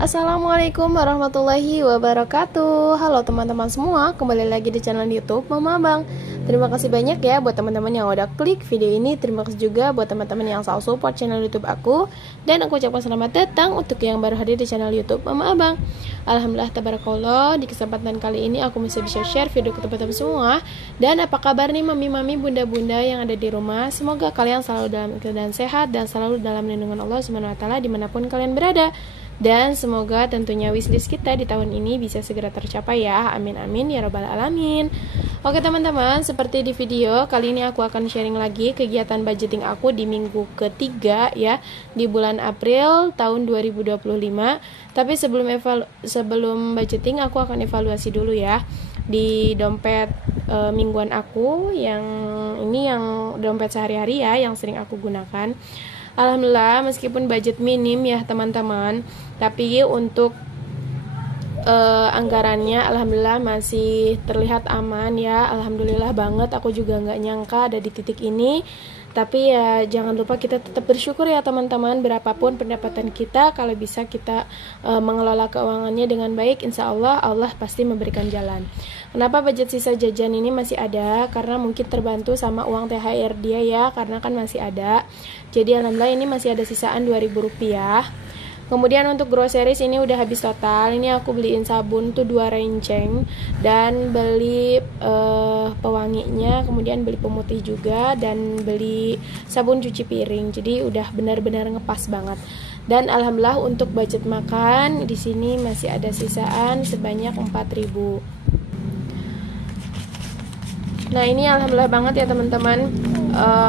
Assalamualaikum warahmatullahi wabarakatuh. Halo teman-teman semua, kembali lagi di channel YouTube Mama Abang. Terima kasih banyak ya buat teman-teman yang udah klik video ini. Terima kasih juga buat teman-teman yang selalu support channel YouTube aku. Dan aku ucapkan selamat datang untuk yang baru hadir di channel YouTube Mama Abang. Alhamdulillah tabarakallah, di kesempatan kali ini aku bisa share video ke teman-teman semua. Dan apa kabar nih mami-mami, bunda-bunda yang ada di rumah? Semoga kalian selalu dalam keadaan sehat dan selalu dalam lindungan Allah Subhanahu wa taala dimanapun kalian berada. Dan semoga tentunya wishlist kita di tahun ini bisa segera tercapai ya. Amin amin ya robbal alamin. Oke teman-teman, seperti di video kali ini aku akan sharing lagi kegiatan budgeting aku di minggu ketiga ya, di bulan April tahun 2025. Tapi sebelum budgeting aku akan evaluasi dulu ya di dompet mingguan aku, yang ini yang dompet sehari-hari ya, yang sering aku gunakan. Alhamdulillah, meskipun budget minim ya teman-teman, tapi untuk anggarannya alhamdulillah masih terlihat aman ya. Alhamdulillah banget, aku juga nggak nyangka ada di titik ini. Tapi ya jangan lupa kita tetap bersyukur ya teman-teman. Berapapun pendapatan kita, kalau bisa kita mengelola keuangannya dengan baik, insya Allah Allah pasti memberikan jalan. Kenapa budget sisa jajan ini masih ada? Karena mungkin terbantu sama uang THR dia ya, karena kan masih ada. Jadi alhamdulillah ini masih ada sisaan Rp2.000. Kemudian untuk groceries ini udah habis total. Ini aku beliin sabun tuh 2 renceng, dan beli pewanginya, kemudian beli pemutih juga, dan beli sabun cuci piring. Jadi udah benar-benar ngepas banget. Dan alhamdulillah untuk budget makan di sini masih ada sisaan sebanyak 4.000. Nah ini alhamdulillah banget ya teman-teman,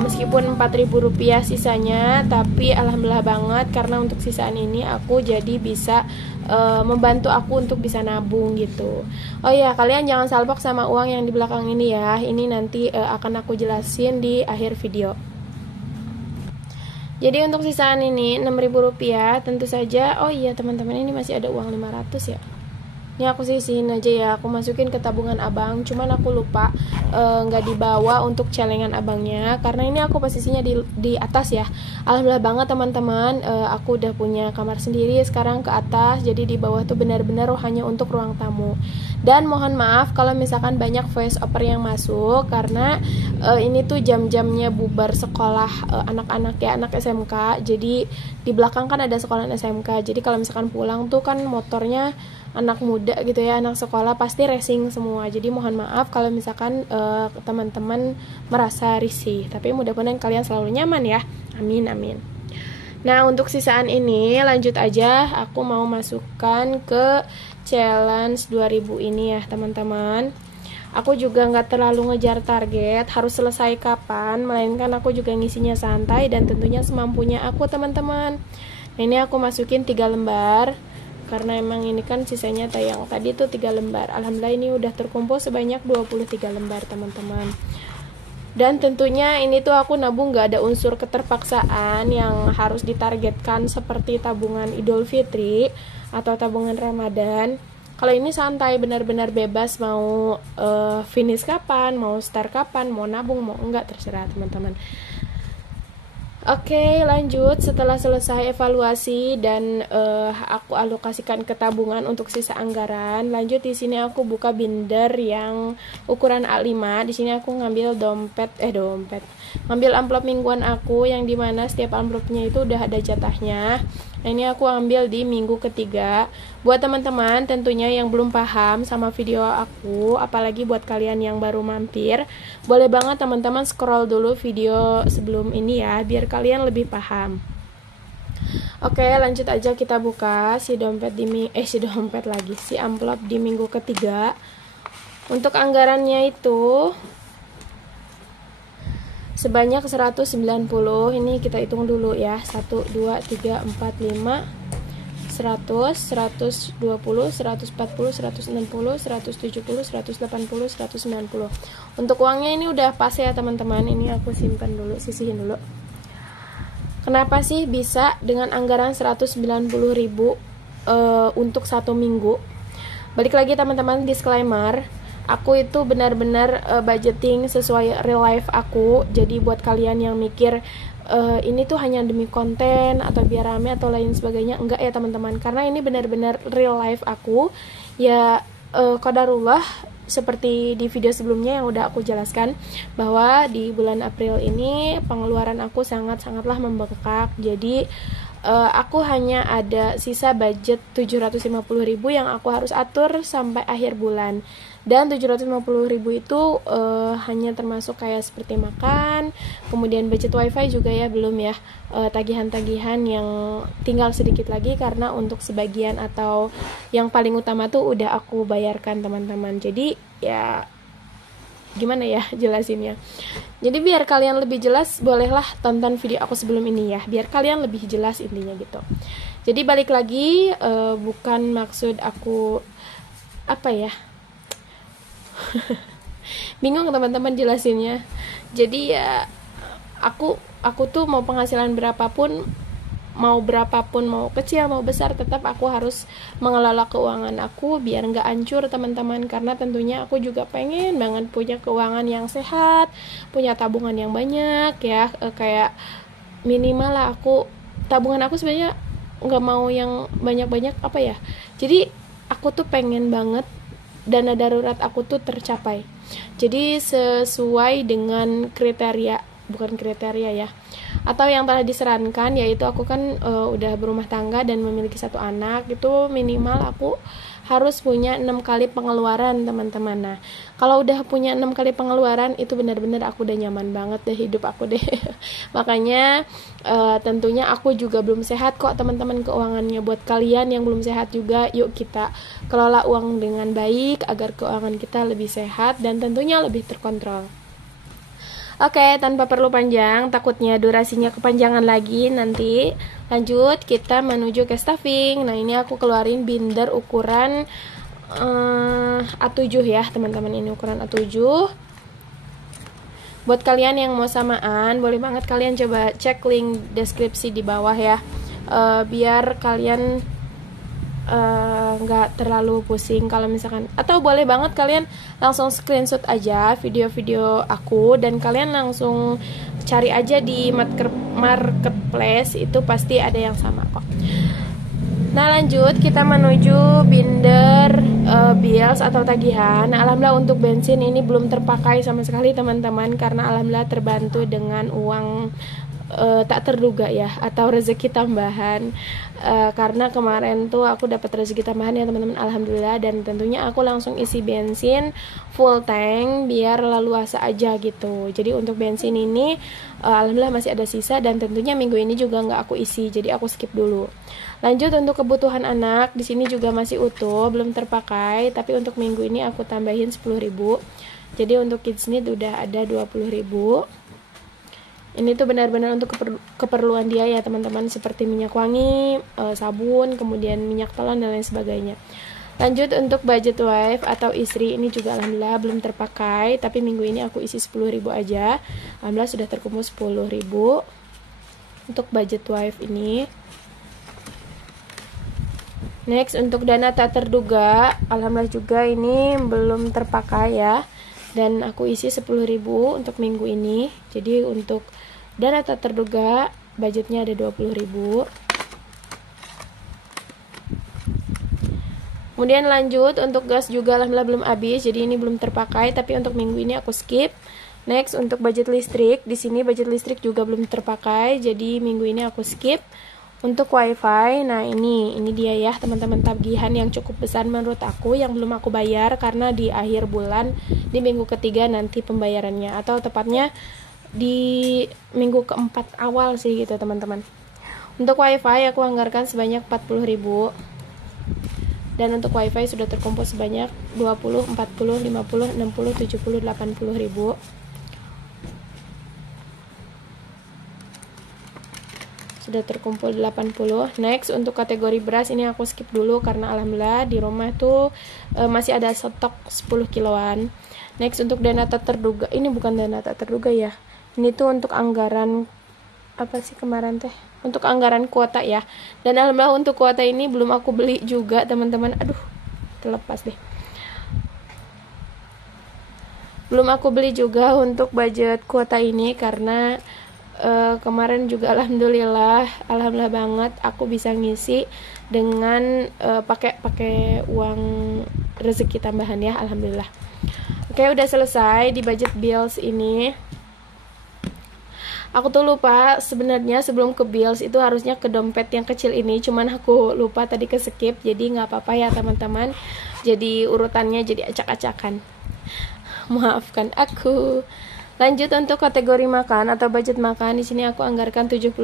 meskipun Rp4.000 sisanya, tapi alhamdulillah banget karena untuk sisaan ini aku jadi bisa membantu aku untuk bisa nabung gitu. Oh ya, kalian jangan salpok sama uang yang di belakang ini ya, ini nanti akan aku jelasin di akhir video. Jadi untuk sisaan ini Rp6.000 tentu saja. Oh iya teman-teman, ini masih ada uang 500 ya. Ini aku sisihin aja ya, aku masukin ke tabungan abang. Cuman aku lupa nggak dibawa untuk celengan abangnya, karena ini aku posisinya di atas ya. Alhamdulillah banget teman-teman, aku udah punya kamar sendiri sekarang ke atas. Jadi di bawah tuh benar-benar hanya untuk ruang tamu. Dan mohon maaf kalau misalkan banyak voice over yang masuk, karena ini tuh jam-jamnya bubar sekolah anak-anak ya, anak SMK. Jadi di belakang kan ada sekolah SMK. Jadi kalau misalkan pulang tuh kan motornya anak muda gitu ya, anak sekolah pasti racing semua. Jadi mohon maaf kalau misalkan teman-teman merasa risih, tapi mudah-mudahan kalian selalu nyaman ya. Amin amin. Nah untuk sisaan ini lanjut aja, aku mau masukkan ke challenge 2000 ini ya teman-teman. Aku juga nggak terlalu ngejar target harus selesai kapan, melainkan aku juga ngisinya santai dan tentunya semampunya aku teman-teman. Nah ini aku masukin 3 lembar, karena emang ini kan sisanya tayang tadi tuh 3 lembar. Alhamdulillah ini udah terkumpul sebanyak 23 lembar teman-teman. Dan tentunya ini tuh aku nabung gak ada unsur keterpaksaan yang harus ditargetkan seperti tabungan Idul Fitri atau tabungan Ramadan. Kalau ini santai, benar-benar bebas mau finish kapan, mau start kapan, mau nabung, mau enggak, terserah teman-teman. Oke, lanjut. Setelah selesai evaluasi dan aku alokasikan ke tabungan untuk sisa anggaran, lanjut di sini aku buka binder yang ukuran A5. Di sini aku ngambil ngambil amplop mingguan aku, yang dimana setiap amplopnya itu udah ada jatahnya. Nah ini aku ambil di minggu ketiga. Buat teman-teman tentunya yang belum paham sama video aku, apalagi buat kalian yang baru mampir, boleh banget teman-teman scroll dulu video sebelum ini ya, biar kalian lebih paham. Oke, lanjut aja kita buka si amplop di minggu ketiga. Untuk anggarannya itu sebanyak 190. Ini kita hitung dulu ya. 1 2 3 4 5 100 120 140 160 170 180 190. Untuk uangnya ini udah pas ya teman-teman. Ini aku simpan dulu, sisihin dulu. Kenapa sih bisa dengan anggaran 190.000 untuk 1 minggu? Balik lagi teman-teman, disclaimer, aku itu benar-benar budgeting sesuai real life aku. Jadi buat kalian yang mikir ini tuh hanya demi konten atau biar rame atau lain sebagainya, enggak ya teman-teman, karena ini benar-benar real life aku ya. Qadarullah, seperti di video sebelumnya yang udah aku jelaskan, bahwa di bulan April ini pengeluaran aku sangat-sangatlah membengkak. Jadi aku hanya ada sisa budget 750.000 yang aku harus atur sampai akhir bulan. Dan 750.000 itu hanya termasuk kayak seperti makan, kemudian budget wifi juga ya, belum ya tagihan-tagihan yang tinggal sedikit lagi, karena untuk sebagian atau yang paling utama tuh udah aku bayarkan teman-teman. Jadi ya gimana ya jelasinnya. Jadi biar kalian lebih jelas, bolehlah tonton video aku sebelum ini ya, biar kalian lebih jelas intinya gitu. Jadi balik lagi, bukan maksud aku apa ya, bingung teman-teman jelasinnya. Jadi ya aku tuh mau penghasilan berapapun, mau kecil mau besar, tetap aku harus mengelola keuangan aku biar nggak hancur teman-teman. Karena tentunya aku juga pengen banget punya keuangan yang sehat, punya tabungan yang banyak ya, kayak minimal lah tabungan aku sebenarnya nggak mau yang banyak-banyak apa ya. Jadi aku tuh pengen banget dana darurat aku tuh tercapai. Jadi sesuai dengan bukan kriteria ya, atau yang telah disarankan, yaitu aku kan udah berumah tangga dan memiliki 1 anak. Itu minimal aku harus punya 6 kali pengeluaran teman-teman. Nah kalau udah punya 6 kali pengeluaran, itu benar-benar aku udah nyaman banget deh hidup aku deh. Makanya tentunya aku juga belum sehat kok teman-teman keuangannya. Buat kalian yang belum sehat juga, yuk kita kelola uang dengan baik agar keuangan kita lebih sehat dan tentunya lebih terkontrol. Oke, tanpa perlu panjang, takutnya durasinya kepanjangan lagi nanti. Lanjut, kita menuju ke stuffing. Nah ini aku keluarin binder ukuran A7 ya teman-teman, ini ukuran A7. Buat kalian yang mau samaan, boleh banget kalian coba cek link deskripsi di bawah ya, biar kalian nggak terlalu pusing kalau misalkan, atau boleh banget kalian langsung screenshot aja video-video aku dan kalian langsung cari aja di marketplace, itu pasti ada yang sama kok. Nah lanjut, kita menuju binder bills atau tagihan. Alhamdulillah untuk bensin ini belum terpakai sama sekali teman-teman, karena alhamdulillah terbantu dengan uang tak terduga ya, atau rezeki tambahan. Karena kemarin tuh aku dapat rezeki tambahan ya teman-teman, alhamdulillah. Dan tentunya aku langsung isi bensin full tank biar leluasa aja gitu. Jadi untuk bensin ini alhamdulillah masih ada sisa, dan tentunya minggu ini juga nggak aku isi, jadi aku skip dulu. Lanjut untuk kebutuhan anak, di sini juga masih utuh, belum terpakai, tapi untuk minggu ini aku tambahin 10.000. Jadi untuk kids need udah ada 20.000. Ini tuh benar-benar untuk keperluan dia ya teman-teman, seperti minyak wangi, sabun, kemudian minyak telon dan lain sebagainya. Lanjut untuk budget wife atau istri, ini juga alhamdulillah belum terpakai, tapi minggu ini aku isi 10.000 aja. Alhamdulillah sudah terkumpul 10.000 untuk budget wife ini. Next untuk dana tak terduga, alhamdulillah juga ini belum terpakai ya, dan aku isi 10.000 untuk minggu ini. Jadi untuk dana tak terduga budgetnya ada 20.000. Kemudian lanjut untuk gas juga alhamdulillah belum habis, jadi ini belum terpakai, tapi untuk minggu ini aku skip. Next untuk budget listrik, di sini budget listrik juga belum terpakai, jadi minggu ini aku skip. Untuk wifi, nah ini dia ya teman-teman, tagihan yang cukup besar menurut aku yang belum aku bayar, karena di akhir bulan di minggu ketiga nanti pembayarannya, atau tepatnya di minggu keempat awal sih gitu teman-teman. Untuk wifi aku anggarkan sebanyak 40.000, dan untuk wifi sudah terkumpul sebanyak 20, 40, 50, 60, 70, 80.000. Sudah terkumpul 80. Next untuk kategori beras, ini aku skip dulu karena alhamdulillah di rumah tuh masih ada stok 10 kiloan. Next untuk dana tak terduga, ini bukan dana tak terduga ya, ini tuh untuk anggaran apa sih kemarin teh, untuk anggaran kuota ya. Dan alhamdulillah untuk kuota ini belum aku beli juga teman-teman, aduh terlepas deh. Belum aku beli juga untuk budget kuota ini karena kemarin juga alhamdulillah banget aku bisa ngisi dengan pakai uang rezeki tambahan ya, alhamdulillah. Oke, udah selesai di budget bills ini. Aku tuh lupa sebenarnya sebelum ke bills itu harusnya ke dompet yang kecil ini, cuman aku lupa tadi ke skip, jadi nggak apa-apa ya teman-teman. Jadi urutannya jadi acak-acakan. Maafkan aku. Lanjut untuk kategori makan atau budget makan, di sini aku anggarkan 70.000.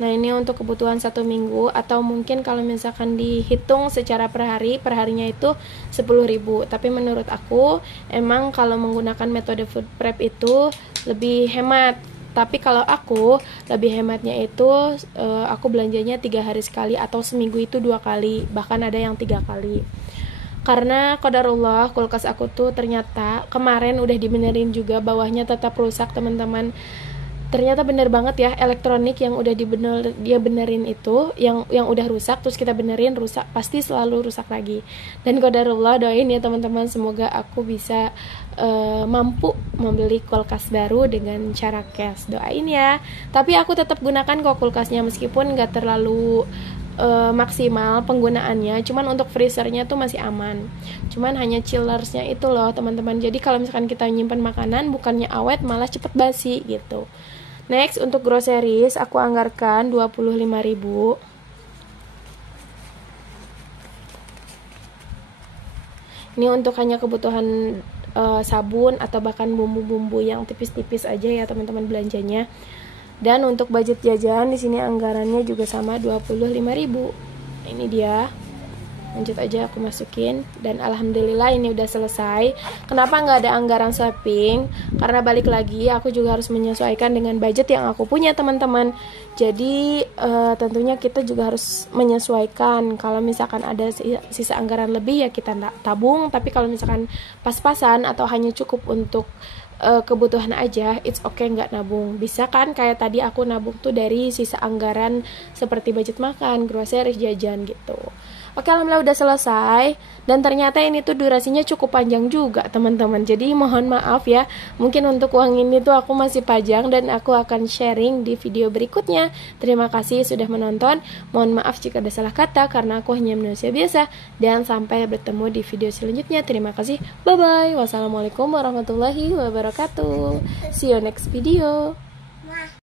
Nah, ini untuk kebutuhan 1 minggu, atau mungkin kalau misalkan dihitung secara per hari, perharinya itu 10.000. Tapi menurut aku, emang kalau menggunakan metode food prep itu lebih hemat. Tapi kalau aku, lebih hematnya itu aku belanjanya 3 hari sekali, atau seminggu itu 2 kali, bahkan ada yang 3 kali. Karena qadarullah kulkas aku tuh ternyata kemarin udah dibenerin juga, bawahnya tetap rusak teman-teman. Ternyata bener banget ya, elektronik yang udah dia benerin itu, yang udah rusak terus kita benerin rusak, pasti selalu rusak lagi. Dan qadarullah, doain ya teman-teman, semoga aku bisa mampu membeli kulkas baru dengan cara cash. Doain ya. Tapi aku tetap gunakan kok kulkasnya, meskipun nggak terlalu maksimal penggunaannya, cuman untuk freezernya tuh masih aman. Cuman hanya chillersnya itu loh teman-teman. Jadi kalau misalkan kita nyimpan makanan, bukannya awet malah cepet basi gitu. Next, untuk groceries aku anggarkan 25.000. Ini untuk hanya kebutuhan sabun atau bahkan bumbu-bumbu yang tipis-tipis aja ya teman-teman belanjanya. Dan untuk budget jajan di sini anggarannya juga sama 25.000. Ini dia. Lanjut aja aku masukin, dan alhamdulillah ini udah selesai. Kenapa nggak ada anggaran shopping? Karena balik lagi aku juga harus menyesuaikan dengan budget yang aku punya teman-teman. Jadi tentunya kita juga harus menyesuaikan. Kalau misalkan ada sisa anggaran lebih ya kita tabung, tapi kalau misalkan pas-pasan atau hanya cukup untuk kebutuhan aja, it's okay nggak nabung. Bisa kan kayak tadi aku nabung tuh dari sisa anggaran seperti budget makan, groceries, jajan gitu. Oke, alhamdulillah udah selesai. Dan ternyata ini tuh durasinya cukup panjang juga teman-teman. Jadi mohon maaf ya, mungkin untuk uang ini tuh aku masih pajang, dan aku akan sharing di video berikutnya. Terima kasih sudah menonton. Mohon maaf jika ada salah kata, karena aku hanya manusia biasa. Dan sampai bertemu di video selanjutnya. Terima kasih, bye bye. Wassalamualaikum warahmatullahi wabarakatuh. See you next video.